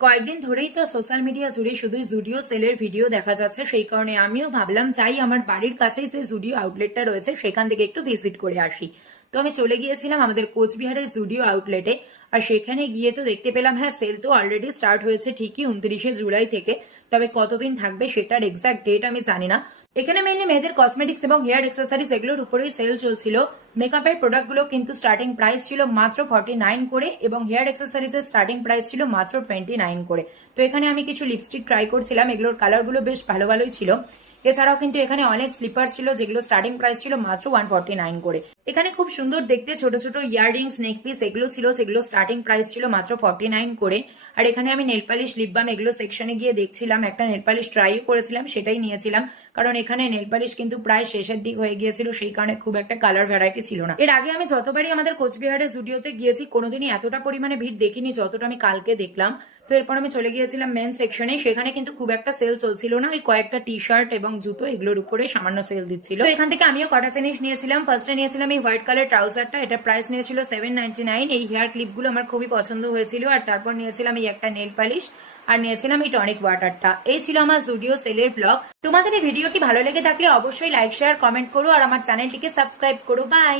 কয়েকদিন ধরেই তো সোশ্যাল মিডিয়া জুড়ে শুধুই জুডিও সেলের ভিডিও দেখা যাচ্ছে, সেই কারণে আমিও ভাবলাম যাই আমার বাড়ির কাছেই যে জুডিও আউটলেটটা রয়েছে সেখান থেকে একটু ভিজিট করে আসি। তো আমি চলে গিয়েছিলাম আমাদের কোচবিহারের জুডিও আউটলেটে। আর সেখানে গিয়ে তো দেখতে পেলাম, হ্যাঁ সেল তো অলরেডি স্টার্ট হয়েছে ঠিকই 29শে জুলাই থেকে, তবে কতদিন থাকবে সেটার এক্সাক্ট ডেট আমি জানি না। এখানে মেইনলি মেয়েদের কসমেটিক্স এবং হেয়ার অ্যাক্সেসরিজ এগুলোর উপরেই সেল চলছিল। মেকআপের প্রোডাক্টগুলো কিন্তু স্টার্টিং প্রাইস ছিল মাত্র 49 করে এবং হেয়ার অ্যাক্সেসরিজের স্টার্টিং প্রাইস ছিল মাত্র 29 করে। তো এখানে আমি কিছু লিপস্টিক ট্রাই করছিলাম, এগুলোর কালারগুলো বেশ ভালো ভালোই ছিল। এছাড়াও কিন্তু এখানে অনেক স্লিপার ছিল যেগুলো স্টার্টিং প্রাইস ছিল মাত্র 149 করে। এখানে খুব সুন্দর দেখতে ছোট ছোট ইয়াররিংস, নেক পিস এগুলো ছিল যেগুলো স্টার্টিং প্রাইস ছিল মাত্র 49 করে। আর এখানে আমি নেল পালিশ, লিপ বাম এগুলো সেকশনে গিয়ে দেখছিলাম, একটা নেল পালিশ ট্রাইও করেছিলাম, সেটাই নিয়েছিলাম। কারণ এখানে নেল পালিশ কিন্তু প্রায় শেষের দিক হয়ে গিয়েছিল, সেই কারণে খুব একটা কালার ভ্যারাইটি ছিল না। এর আগে আমি যতবারই আমাদের কোচবিহারের জুডিওতে গিয়েছি কোনোদিনই এতটা পরিমাণে ভিড় দেখিনি যতটা আমি কালকে দেখলাম। তো এরপর আমি চলে গিয়েছিলাম মেন সেকশনে, সেখানে কিন্তু খুব একটা সেল চলছিল না, ওই কয়েকটা টি শার্ট এবং জুতো এগুলোর উপরে সামান্য সেল দিচ্ছিল। তো এখান থেকে আমিও কটা জিনিস নিয়েছিলাম। ফার্স্টে নিয়েছিলাম এই হোয়াইট কালার ট্রাউজারটা, এটা প্রাইস নিয়েছিল 799। এই হেয়ার ক্লিপগুলো আমার খুবই পছন্দ হয়েছিল। আর তারপর নিয়েছিলাম এই একটা নেল পালিশ, আর নিয়েছিলাম এই টনিক ওয়াটারটা। এই ছিল আমার জুডিও সেলের ব্লগ। তোমাদের এই ভিডিওটি ভালো লেগে থাকলে অবশ্যই লাইক, শেয়ার, কমেন্ট করো আর আমার চ্যানেলটিকে সাবস্ক্রাইব করো। বাই।